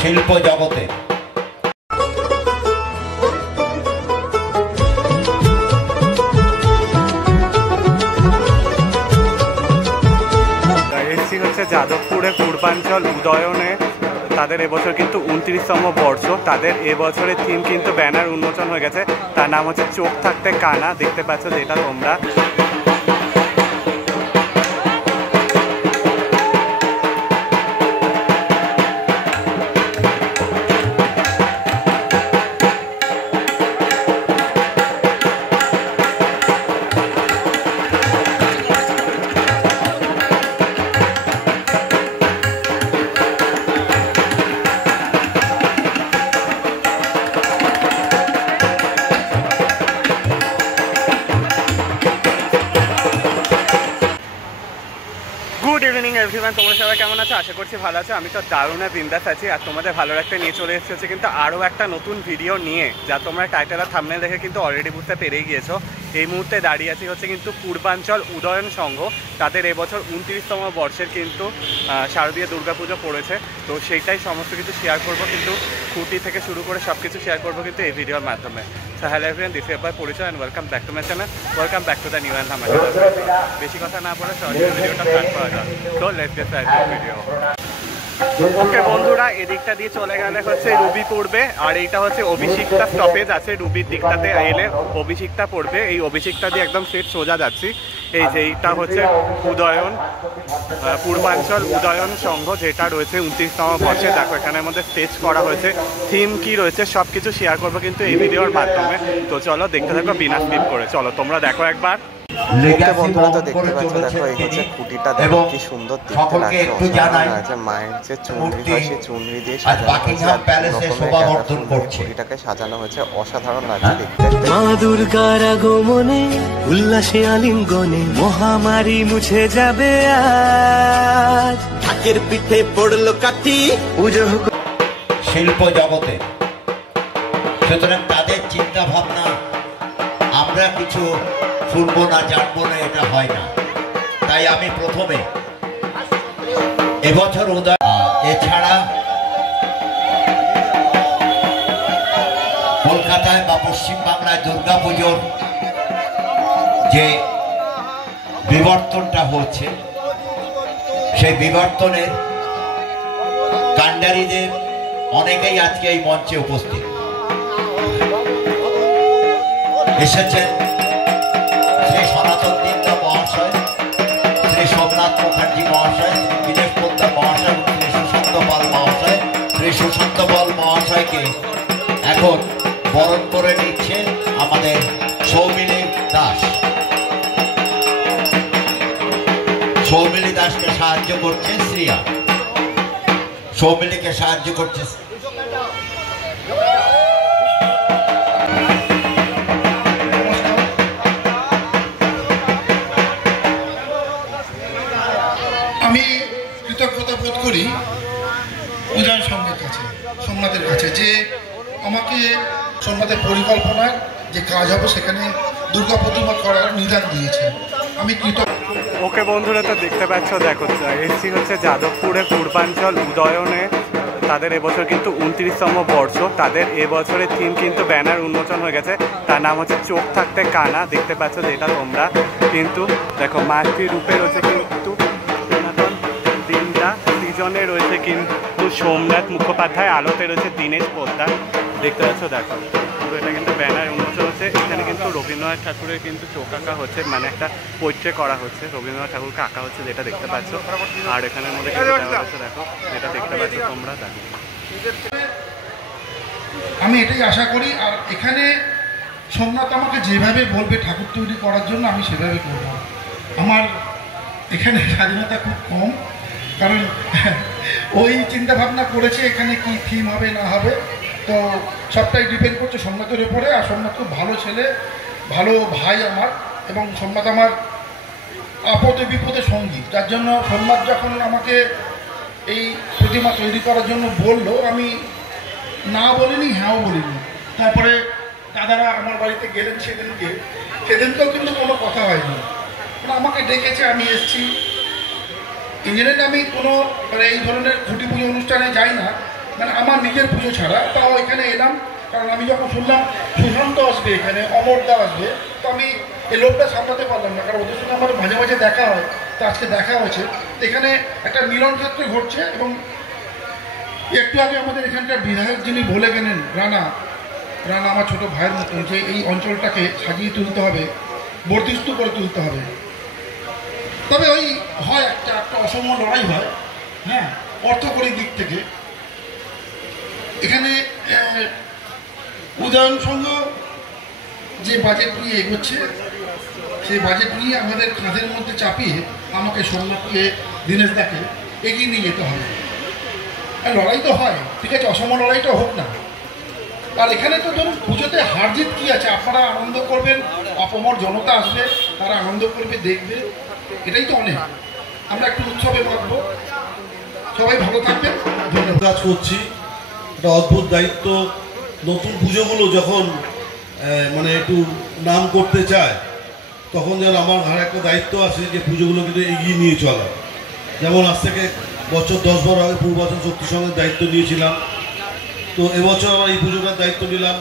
শিল্প জগতে। হচ্ছে যাদবপুরে পূর্বাঞ্চল উদয়নে তাদের এবছর কিন্তু 29তম বর্ষ। তাদের এবছরের থিম কিন্তু ব্যানার উন্মোচন হয়ে গেছে, তার নাম হচ্ছে চোখ থাকতে কানা, দেখতে পাচ্ছ যেটা তোমরা। গুড ইভিনিং এভরিওয়ান, তোমরা সবাই কেমন আছো? আশা করছি ভালো আছো। আমি তো দারুণ বিন্দাস আছি আর তোমাদের ভালো রাখতে নিয়ে চলে এসেছি কিন্তু আরও একটা নতুন ভিডিও নিয়ে, যা তোমরা টাইটেল আর থাম্বনেল দেখে কিন্তু অলরেডি বুঝতে পেরেই গিয়েছো। এই মুহূর্তে দাঁড়িয়ে আছি হচ্ছে কিন্তু পূর্বাঞ্চল উদয়ন সংঘ। তাদের এবছর 29তম বর্ষের কিন্তু শারদীয় দুর্গাপুজো পড়েছে, তো সেইটাই সমস্ত কিছু শেয়ার করবো, কিন্তু খুঁটি থেকে শুরু করে সব কিছু শেয়ার করবো কিন্তু এই ভিডিওর মাধ্যমে। So hello everyone, this is Abhay Puricha and welcome back to my channel. Welcome back to the new and Hamashita. বেশি কথা না বলে সরাসরি ভিডিওটা স্টার্ট করা যাক। So let's get started with video. ওকে বন্ধুরা, এদিকটা দিয়ে চলে গেলে হচ্ছে রুবি পড়বে, আর এইটা হচ্ছে অভিষিক্তা স্টপেজ আছে। রুবির দিকটাতে এলে অভিষিক্তা পড়বে, এই অভিষিক্তা দিয়ে একদম সেট সোজা যাচ্ছি। এই যে এইটা হচ্ছে উদয়ন পূর্বাঞ্চল উদয়ন সংঘ, যেটা রয়েছে 29তম বর্ষে। দেখো এখানের মধ্যে স্টেজ করা হয়েছে, থিম কি রয়েছে সব কিছু শেয়ার করবো কিন্তু এই ভিডিওর মাধ্যমে। তো চলো দেখতে থাকো বিনা স্কিপ করে। চলো তোমরা দেখো একবার। বন্ধুরা তো দেখতে পাচ্ছ, দেখো এই হচ্ছে খুঁটিটা, দেখো কি সুন্দর দেখতে লাগছে। মায়ের যে চুনরি হয় সেই চুনরি দিয়ে খুঁটিটাকে সাজানো হয়েছে, অসাধারণ লাগছে দেখতে। মা দুর্গার আগমনে উল্লাসে আলিঙ্গনে মহামারী মুছে যাবে আজ। ঢাকের পিঠে পড়লো কাঠি পুজো শিল্প জগতে। সুতরাং তাদের চিন্তা ভাবনা আমরা কিছু শুনবো না, জানবো না, এটা হয় না। তাই আমি প্রথমে এবছর এছাড়া কলকাতায় বা পশ্চিমবাংলায় দুর্গাপুজোর যে বিবর্তনটা হচ্ছে, সেই বিবর্তনের কাণ্ডারীদের অনেকেই আজকে এই মঞ্চে উপস্থিত এসেছেন। শ্রী সনাতন দিন্দা মহাশয়, শ্রী সোমনাথ মুখার্জি মহাশয়, শ্রী দীনেশ পোদ্দার মহাশয়, শ্রী সুশান্ত পাল মহাশয়। শ্রী সুশান্ত পাল মহাশয়কে এখন বরণ করে নিচ্ছে আমাদের সৌমিলি দাস। সৌমিলি দাসকে সাহায্য করছে শ্রিয়া, সৌমিলিকে সাহায্য করছে। আমি কৃতজ্ঞতা বোধ করি উদয়ন সংঘের কাছে, সোমনাথের কাছে, যে আমাকে সোমনাথের পরিকল্পনার যে কাজ হবে সেখানে দুর্গা প্রতিমা করার নিদান দিয়েছে। আমি কৃতজ্ঞ। ওকে বন্ধুরা তো দেখতে পাচ্ছ, দেখো এসছি হচ্ছে যাদবপুরে পূর্বাঞ্চল উদয়নে। তাদের এবছর কিন্তু 29তম বর্ষ। তাদের এবছরের থিম কিন্তু ব্যানার উন্মোচন হয়ে গেছে, তার নাম হচ্ছে চোখ থাকতে কানা, দেখতে পাচ্ছ যেটা তোমরা। কিন্তু দেখো মাতৃ রূপে রয়েছে কিন্তু সনাতন দিন্দা, সৃজনে রয়েছে কিন্তু সোমনাথ মুখোপাধ্যায়, আলোতে রয়েছে দীনেশ পোদ্দার, দেখতে পাচ্ছ। দেখো পুরো এটা কিন্তু ব্যানার উন্মোচন হচ্ছে। এখানে কিন্তু রবীন্দ্রনাথ ঠাকুরের কিন্তু চোখ আঁকা হচ্ছে, মানে একটা পোট্রে করা হচ্ছে, রবীন্দ্রনাথ ঠাকুরকে আঁকা হচ্ছে, যেটা দেখতে পাচ্ছ। আর এখানের মধ্যে কিন্তু দেওয়া হচ্ছে, দেখো যেটা দেখতে পাচ্ছ তোমরা। দেখো আমি এটাই আশা করি। আর এখানে সোমনাথ আমাকে যেভাবে বলবে ঠাকুর তৈরি করার জন্য আমি সেভাবে করব। আমার এখানে স্বাধীনতা খুব কম, কারণ ওই চিন্তা ভাবনা করেছে এখানে কি থিম হবে না হবে, তো সবটাই ডিপেন্ড করছে সোমনাথের উপরে। আর সোমনাথ খুব ভালো ছেলে, ভালো ভাই আমার, এবং সোমনাথ আমার আপদে বিপদে সঙ্গী, যার জন্য সোমনাথ যখন আমাকে এই প্রতিমা তৈরি করার জন্য বললো, আমি না বলিনি, হ্যাঁও বলিনি। তারপরে দাদারা আমার বাড়িতে গেলেন সেদিনকেও কিন্তু কোনো কথা হয়নি, আমাকে ডেকেছে, আমি এসেছি। ইঞ্জিনিয়ারিং আমি কোনো মানে এই ধরনের খুঁটি পুজো অনুষ্ঠানে যাই না, মানে আমার নিজের পুজো ছাড়া, তাও এখানে এলাম। কারণ আমি যখন শুনলাম সুশান্ত আসবে এখানে, অমরদা আসবে, তো আমি এই লোকটা সামলাতে পারলাম না, কারণ ওদের সঙ্গে আমার মাঝে মাঝে দেখা হয়, তো আজকে দেখা হয়েছে। এখানে একটা মিলন ক্ষেত্র ঘটছে। এবং একটু আগে আমাদের এখানকার বিধায়ক যিনি বলে গেলেন, রানা আমার ছোট ভাইয়ের মতন, যে এই অঞ্চলটাকে সাজিয়ে তুলতে হবে, বর্ধিষ্ণু করে তুলতে হবে। তবে ওই হয় একটা অসম লড়াই হয়, হ্যাঁ, অর্থকরী দিক থেকে। এখানে উদয়ন সংঘ যে বাজেট নিয়ে এগোচ্ছে, সেই বাজেট নিয়ে আমাদের কাঁধের মধ্যে চাপিয়ে আমাকে সোমনাথকে, দীনেশদাকে এগিয়ে নিয়ে যেতে হবে। লড়াই তো হয়, ঠিক আছে, অসম লড়াইটা হোক না। আর এখানে তো ধরুন পুজোতে হার জিত কী আছে, আপনারা আনন্দ করবেন, অপমর জনতা আসবে, তারা আনন্দ করবে, দেখবে, এটাই তো অনেক। আমরা একটু উৎসবে মাখবো। সবাই ভালো থাকবেন, ধন্যবাদ। কাজ করছি, একটা অদ্ভুত দায়িত্ব। নতুন পুজোগুলো যখন মানে একটু নাম করতে চায়, তখন যেন আমার ঘরে একটা দায়িত্ব আছে যে পুজোগুলো কিন্তু এগিয়ে নিয়ে চলা। যেমন আজ থেকে বছর 10-12 আগে পূর্বাচল শক্তি সংঘের দায়িত্ব নিয়েছিলাম, তো এবছর আমার এই পুজোটার দায়িত্ব নিলাম।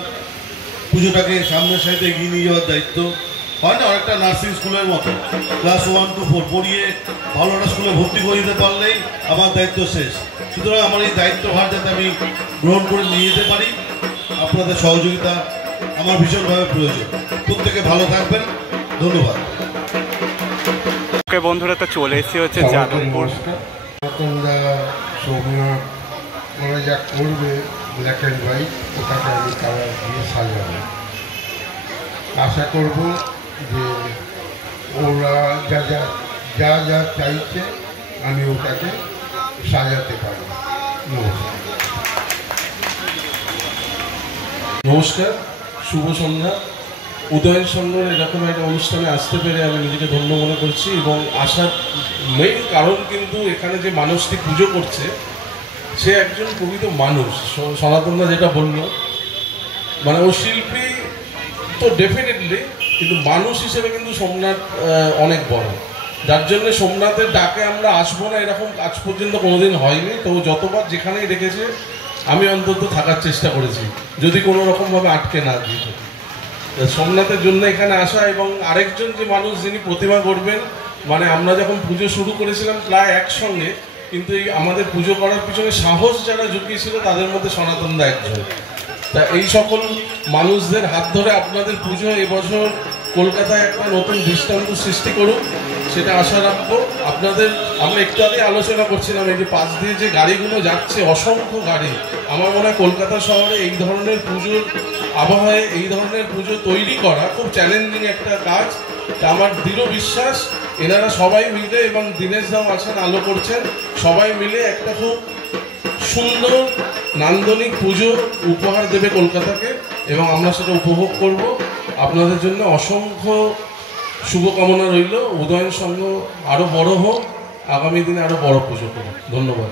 পুজোটাকে সামনের সাথে এগিয়ে নিয়ে যাওয়ার দায়িত্ব। হয় না অনেকটা নার্সিং স্কুলের মতো, ক্লাস 1 to 4 পড়িয়ে ভালো একটা স্কুলে ভর্তি করে দিতে পারলেই আমার দায়িত্ব শেষ। সুতরাং আমার এই দায়িত্বভার যাতে আমি গ্রহণ করে নিয়ে যেতে পারি, আপনাদের সহযোগিতা আমার ভীষণভাবে প্রয়োজন। প্রত্যেকে ভালো থাকবেন, ধন্যবাদ। ওকে বন্ধুরা, তো চলে এসেছি হচ্ছে যাদবপুর। সোমনাথ ওরা যা করবে ব্ল্যাক অ্যান্ড হোয়াইট, ওটাকে আমি কালার দিয়ে সাজাবো। আশা করব যে ওরা যা যা যা যা চাইছে আমি ওটাকে সাজাতে পারি। নমস্কার। নমস্কার, শুভ সন্ধ্যা। উদয়ন সংঘের এরকম একটা অনুষ্ঠানে আসতে পেরে আমি নিজেকে ধন্য মনে করছি। এবং আসার মেইন কারণ কিন্তু এখানে যে মানুষটি পুজো করছে, সে একজন প্রকৃত মানুষ। সনাতনদা যেটা বললো, মানে ও শিল্পী তো ডেফিনেটলি, কিন্তু মানুষ হিসেবে কিন্তু সোমনাথ অনেক বড়। যার জন্য সোমনাথের ডাকে আমরা আসবো না এরকম আজ পর্যন্ত কোনোদিন হয়নি। তো যতবার যেখানেই রেখেছে আমি অন্তত থাকার চেষ্টা করেছি, যদি কোনো রকমভাবে আটকে না দিত। সোমনাথের জন্য এখানে আসা। এবং আরেকজন যে মানুষ যিনি প্রতিমা করবেন, মানে আমরা যখন পুজো শুরু করেছিলাম প্রায় একসঙ্গে, কিন্তু এই আমাদের পুজো করার পিছনে সাহস যারা জুগিয়েছিল তাদের মধ্যে সনাতনদা একজন। তা এই সকল মানুষদের হাত ধরে আপনাদের পুজো এবছর কলকাতায় একটা নতুন দৃষ্টান্ত সৃষ্টি করুক, সেটা আশা রাখবো। আপনাদের আমরা একটু আগে আলোচনা করছিলাম, এই যে পাশ দিয়ে যে গাড়িগুলো যাচ্ছে, অসংখ্য গাড়ি। আমার মনে হয় কলকাতা শহরে এই ধরনের পুজোর আবহাওয়ায় এই ধরনের পুজো তৈরি করা খুব চ্যালেঞ্জিং একটা কাজ। তা আমার দৃঢ় বিশ্বাস এনারা সবাই মিলে, এবং দীনেশদাও আছেন, আলো করছেন, সবাই মিলে একটা খুব সুন্দর নান্দনিক পুজো উপহার দেবে কলকাতাকে, এবং আমরা সেটা উপভোগ করব। আপনাদের জন্য অসংখ্য শুভকামনা রইল। উদয়ন সংঘ আরও বড় হোক, আগামী দিনে আরও বড় পুজো করুন। ধন্যবাদ।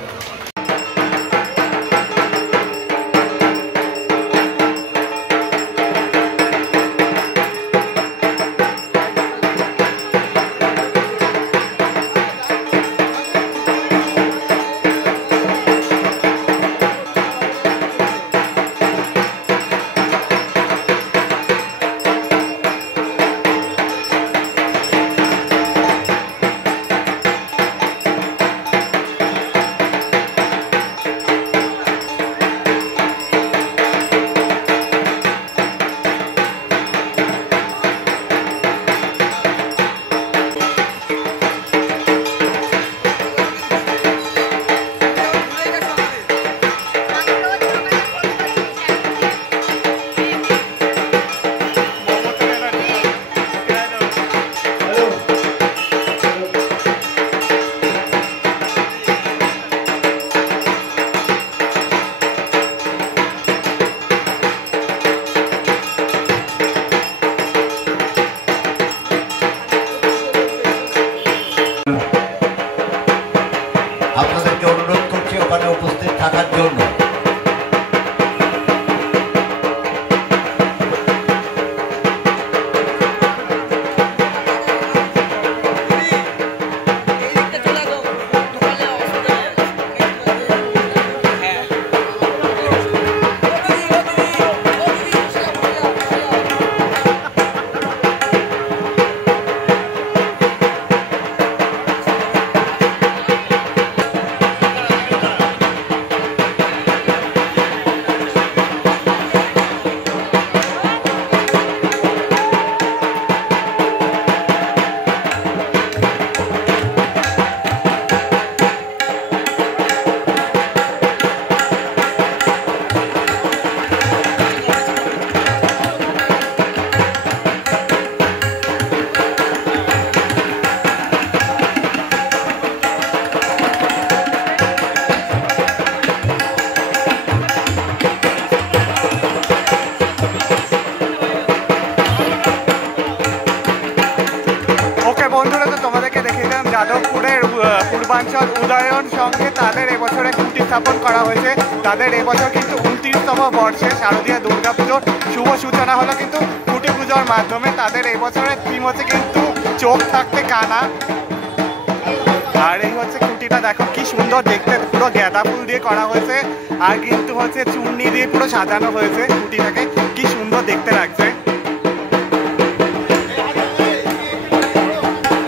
পূর্বাঞ্চল উদয়ন সঙ্গে তাদের এবছরে খুঁটি স্থাপন করা হয়েছে। তাদের এবছর কিন্তু 29তম বর্ষে শারদীয় দুর্গাপুজোর শুভ সূচনা হলো কিন্তু খুঁটি পুজোর মাধ্যমে। তাদের এবছরের থিম হচ্ছে কিন্তু চোখ থাকতে কানা। আর এই হচ্ছে খুঁটিটা, দেখো কি সুন্দর দেখতে, পুরো গাঁদা ফুল দিয়ে করা হয়েছে আর কিন্তু হচ্ছে চূর্ণি দিয়ে পুরো সাজানো হয়েছে খুঁটিটাকে, কি সুন্দর দেখতে লাগছে।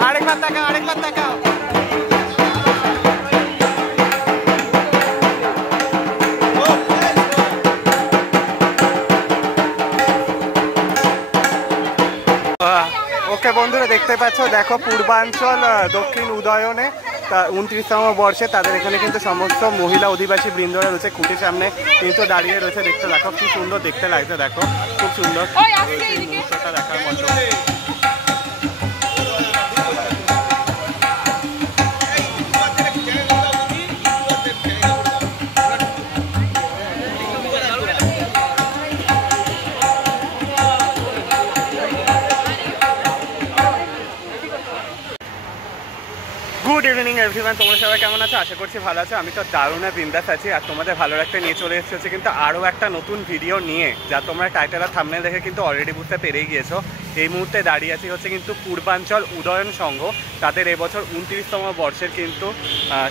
আরেকবার তাকাও, আরেকবার তাকাও। ওকে বন্ধুরা, দেখতে পাচ্ছ, দেখো পূর্বাঞ্চল দক্ষিণ উদয়নে 29তম বর্ষে তাদের এখানে কিন্তু সমস্ত মহিলা অধিবাসী বৃন্দরা রয়েছে খুঁটির সামনে কিন্তু দাঁড়িয়ে রয়েছে। দেখতে দেখো কি সুন্দর দেখতে লাগছে, দেখো খুব সুন্দর দৃশ্যটা দেখার মতো। গুড ইভিনিং এভরিওয়ান, তোমরা সবাই কেমন আছো? আশা করছি ভালো আছো। আমি তো দারুণে বিন্দাস আছি আর তোমাদের ভালো রাখতে নিয়ে চলে এসেছি কিন্তু আরও একটা নতুন ভিডিও নিয়ে, যা তোমরা টাইটেল আর থাম্বনেল দেখে কিন্তু অলরেডি বুঝতে পেরেই গিয়েছো। এই মুহূর্তে দাঁড়িয়ে আছি হচ্ছে কিন্তু পূর্বাঞ্চল উদয়ন সংঘ। তাদের এবছর 29তম বর্ষের কিন্তু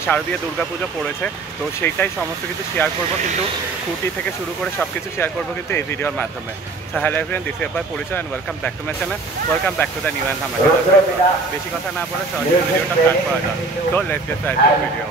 শারদীয় দুর্গাপুজো পড়েছে, তো সেইটাই সমস্ত কিছু শেয়ার করবো, কিন্তু খুঁটি থেকে শুরু করে সব কিছু শেয়ার করবো কিন্তু এই ভিডিওর মাধ্যমে। So hello everyone, this is Parichay and welcome back to my channel, welcome back to the new and ধামাকা। বেশি কথা না বলে সরাসরি ভিডিওটা স্টার্ট করা যাক। So let's get started video.